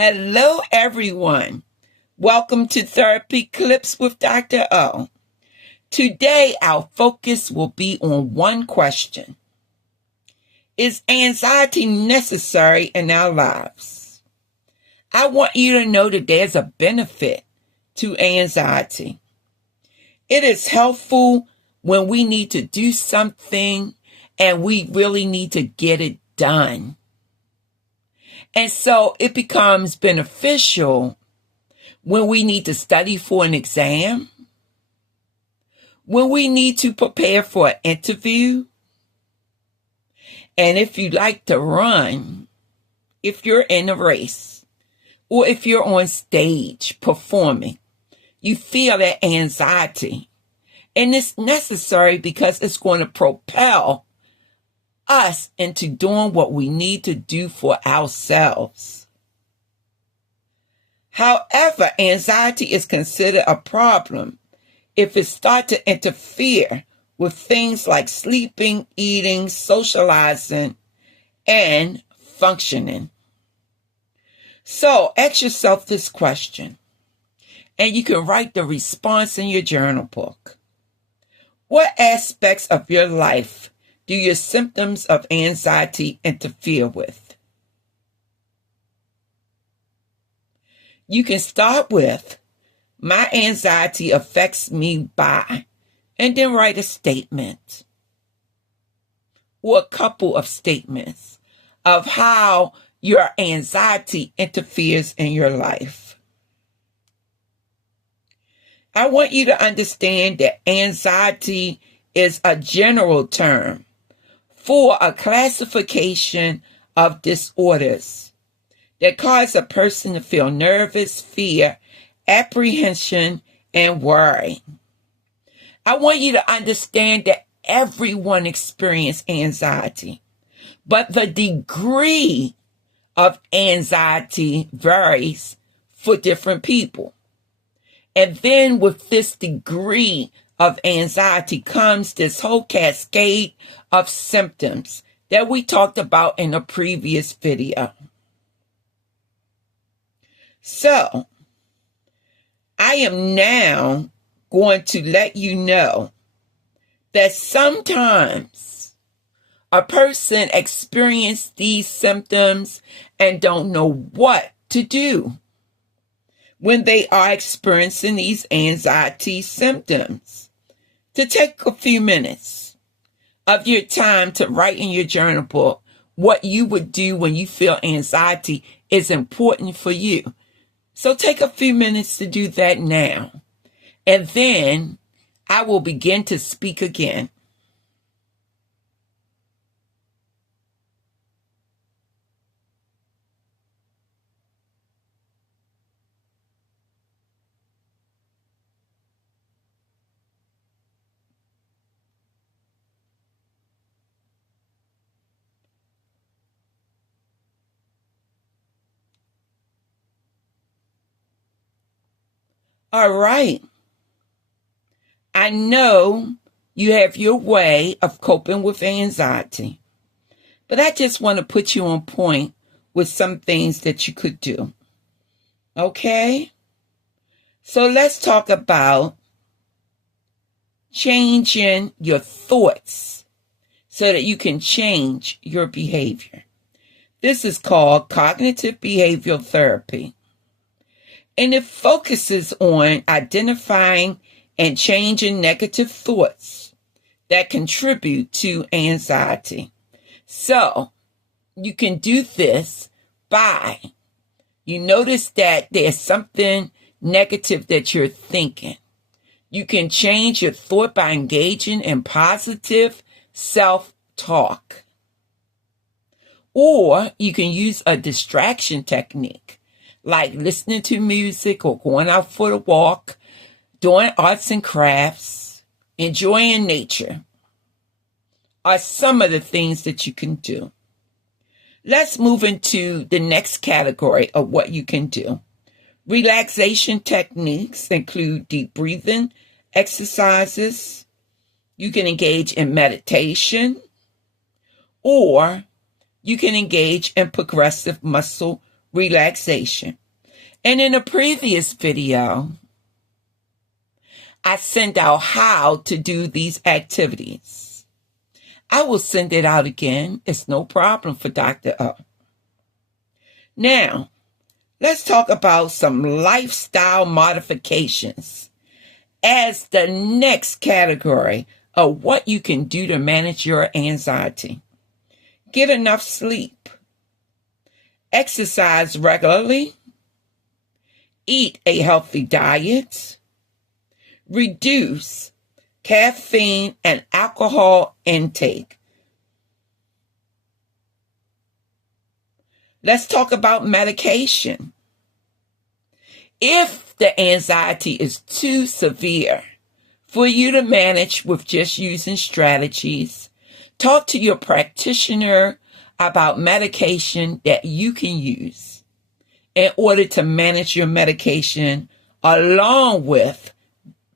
Hello, everyone. Welcome to Therapy Clips with Dr. O. Today, our focus will be on one question. Is anxiety necessary in our lives? I want you to know that there's a benefit to anxiety. It is helpful when we need to do something and we really need to get it done. And so it becomes beneficial when we need to study for an exam, when we need to prepare for an interview, and if you like to run, if you're in a race, or if you're on stage performing, you feel that anxiety. And it's necessary because it's going to propel us into doing what we need to do for ourselves. However, anxiety is considered a problem if it starts to interfere with things like sleeping, eating, socializing, and functioning. So ask yourself this question, and you can write the response in your journal book. What aspects of your life do your symptoms of anxiety interfere with? You can start with, my anxiety affects me by, and then write a statement or a couple of statements of how your anxiety interferes in your life. I want you to understand that anxiety is a general term for a classification of disorders that cause a person to feel nervous, fear, apprehension, and worry. I want you to understand that everyone experiences anxiety, but the degree of anxiety varies for different people. And then with this degree of anxiety comes this whole cascade of symptoms that we talked about in a previous video. So, I am now going to let you know that sometimes a person experiences these symptoms and don't know what to do when they are experiencing these anxiety symptoms. To take a few minutes of your time to write in your journal book what you would do when you feel anxiety is important for you. So take a few minutes to do that now. And then I will begin to speak again. All right. I know you have your way of coping with anxiety, but I just want to put you on point with some things that you could do. Okay? So let's talk about changing your thoughts so that you can change your behavior. This is called cognitive behavioral therapy. And it focuses on identifying and changing negative thoughts that contribute to anxiety. So you can do this by, you notice that there's something negative that you're thinking. You can change your thought by engaging in positive self-talk. Or you can use a distraction technique, like listening to music or going out for a walk, doing arts and crafts, enjoying nature, are some of the things that you can do. Let's move into the next category of what you can do. Relaxation techniques include deep breathing exercises. You can engage in meditation, or you can engage in progressive muscle relaxation. And in a previous video, I sent out how to do these activities. I will send it out again. It's no problem for Dr. O. Now, let's talk about some lifestyle modifications as the next category of what you can do to manage your anxiety. Get enough sleep. Exercise regularly. Eat a healthy diet. Reduce caffeine and alcohol intake. Let's talk about medication. If the anxiety is too severe for you to manage with just using strategies, talk to your practitioner about medication that you can use in order to manage your medication along with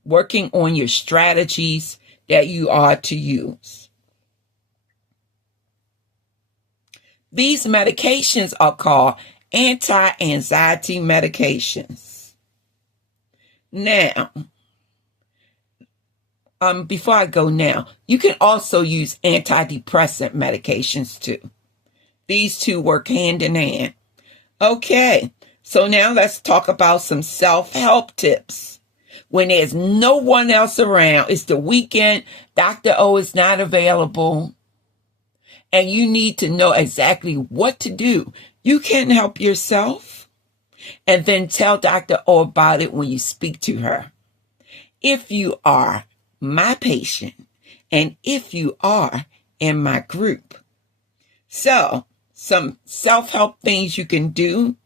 working on your strategies that you are to use. These medications are called anti-anxiety medications. Now, before I go now, you can also use antidepressant medications too. These two work hand in hand. Okay, so now let's talk about some self-help tips. When there's no one else around, it's the weekend, Dr. O is not available, and you need to know exactly what to do. You can help yourself and then tell Dr. O about it when you speak to her. If you are my patient and if you are in my group. So, some self-help things you can do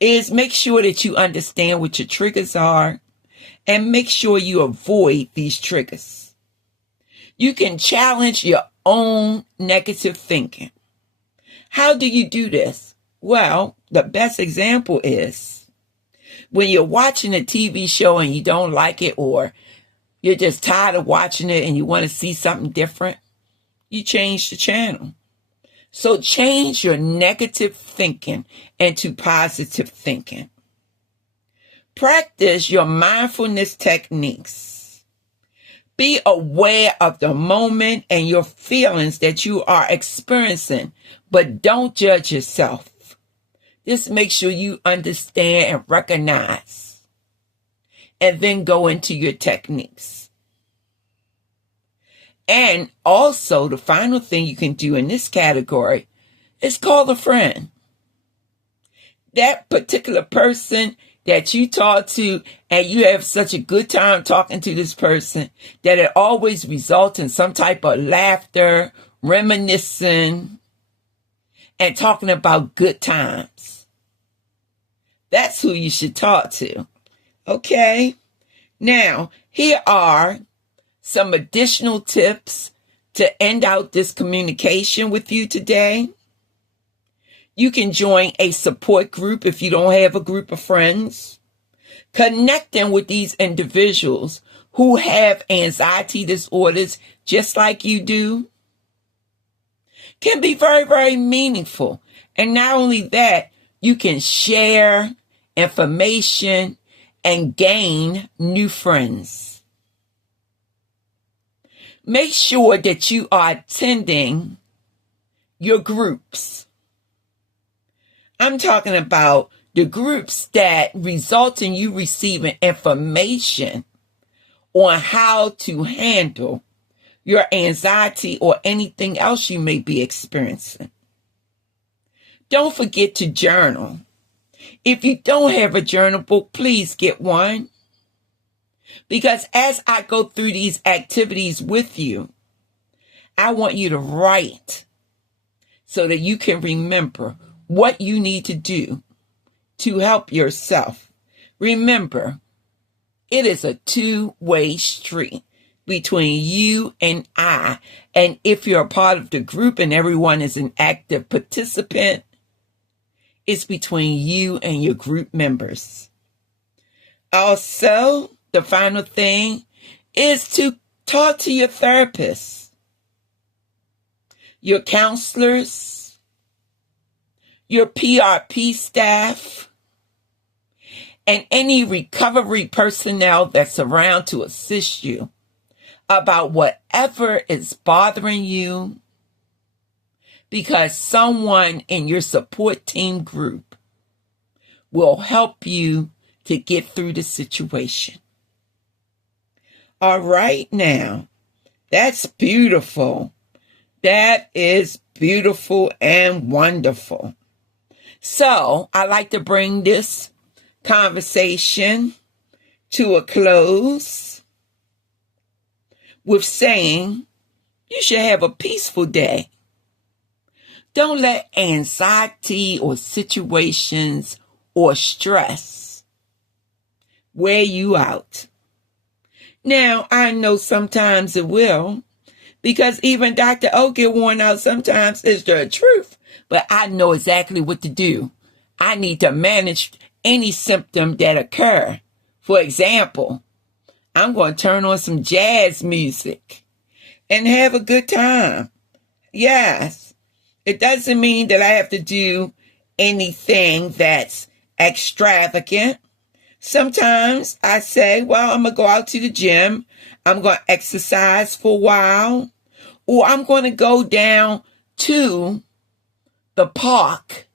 is make sure that you understand what your triggers are and make sure you avoid these triggers. You can challenge your own negative thinking. How do you do this? Well, the best example is when you're watching a TV show and you don't like it, or you're just tired of watching it and you want to see something different, you change the channel. So change your negative thinking into positive thinking. Practice your mindfulness techniques. Be aware of the moment and your feelings that you are experiencing, but don't judge yourself. This makes sure you understand and recognize, and then go into your techniques. And also, the final thing you can do in this category is call a friend. That particular person that you talk to and you have such a good time talking to this person that it always results in some type of laughter, reminiscing, and talking about good times. That's who you should talk to. Okay? Now, here are some additional tips to end out this communication with you today. You can join a support group if you don't have a group of friends. Connecting with these individuals who have anxiety disorders just like you do can be very, very meaningful. And not only that, you can share information and gain new friends. Make sure that you are attending your groups. I'm talking about the groups that result in you receiving information on how to handle your anxiety or anything else you may be experiencing. Don't forget to journal. If you don't have a journal book, please get one. Because as I go through these activities with you, I want you to write so that you can remember what you need to do to help yourself. Remember, it is a two-way street between you and I. And if you're a part of the group and everyone is an active participant, it's between you and your group members. Also, the final thing is to talk to your therapist, your counselors, your PRP staff, and any recovery personnel that's around to assist you about whatever is bothering you, because someone in your support team group will help you to get through the situation. All right, now, that's beautiful. That is beautiful and wonderful. So I like to bring this conversation to a close with saying you should have a peaceful day. Don't let anxiety or situations or stress wear you out. Now, I know sometimes it will, because even Dr. O get worn out sometimes. It's the truth. But I know exactly what to do. I need to manage any symptom that occur. For example, I'm going to turn on some jazz music and have a good time. Yes. It doesn't mean that I have to do anything that's extravagant. Sometimes I say, well, I'm going to go out to the gym. I'm going to exercise for a while. Or I'm going to go down to the park,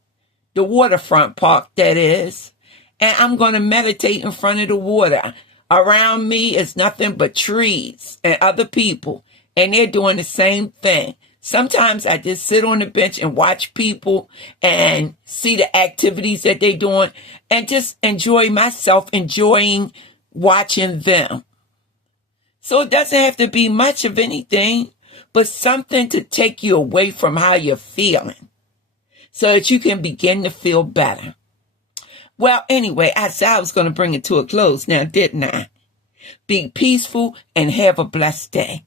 the waterfront park that is, and I'm going to meditate in front of the water. Around me is nothing but trees and other people, and they're doing the same thing. Sometimes I just sit on the bench and watch people and see the activities that they're doing and just enjoy myself, enjoying watching them. So it doesn't have to be much of anything, but something to take you away from how you're feeling so that you can begin to feel better. Well, anyway, I said I was going to bring it to a close now, didn't I? Be peaceful and have a blessed day.